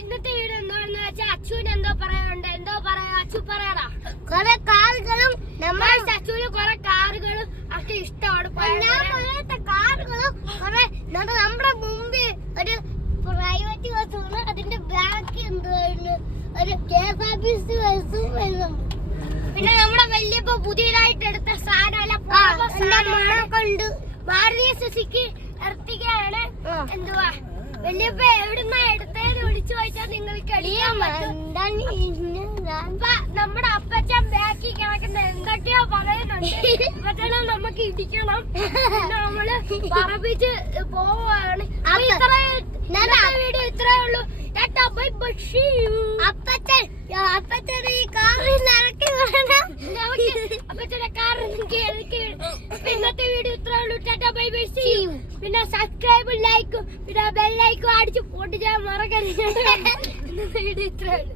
ഇന്നത്തെ വീഡിയോ എന്താണെന്ന് വെച്ചാൽ അച്ചുവിന് എന്തോ പറയാനുണ്ട്. എന്തോ പറയാ അച്ചു പറയാടാ. കുറെ കാറുകളും അച്ചുവിന് കുറെ കാറുകളും ഒക്കെ ഇഷ്ടമാണ്. കാറുകളും കുറെ നമ്മുടെ മുമ്പിൽ ഒരു പ്രൈവറ്റ് ബസ്, അതിന്റെ ബാക്ക് എന്തായിരുന്നു ഒരു KSRTC ബസ്സും വരുന്നുണ്ട്. പിന്നെ നമ്മുടെ വല്യപ്പോ പുതിയതായിട്ട് എടുത്ത സാധനം കൊണ്ട് മാരുതി സുസുക്കി എർട്ടിഗയാണ്. എന്തുവാ വല്യപ്പ എവിടുന്നാ എടുത്തേന്ന് വിളിച്ചു ചോദിച്ചാൽ നിങ്ങൾക്ക് നമ്മുടെ അപ്പച്ചൻ ബാക്കി കിടക്കുന്ന എന്തൊക്കെയോ പറയുന്നുണ്ട്. അപ്പച്ചനെ നമുക്ക് ഇടിക്കണം. നമ്മള് പറപ്പിച്ച് പോവാണ്. വീഡിയോ ഇത്രേ ഉള്ളൂ. അപ്പച്ചൻ ഈ കാറിൽ ഇറക്കി വേണം. അപ്പച്ചനെ കാറിൽ ഇന്നത്തെ വീഡിയോ ഇത്രേ ഉള്ളൂ. Tata bye bye see you. പിന്നെ സബ്സ്ക്രൈബും ലൈക്കും പിന്നെ ബെല്ലൈക്കും അടിച്ച് പൊട്ടിച്ചാൽ മറക്കരുത്. ഇന്നത്തെ വീഡിയോ ഇത്രേ ഉള്ളൂ.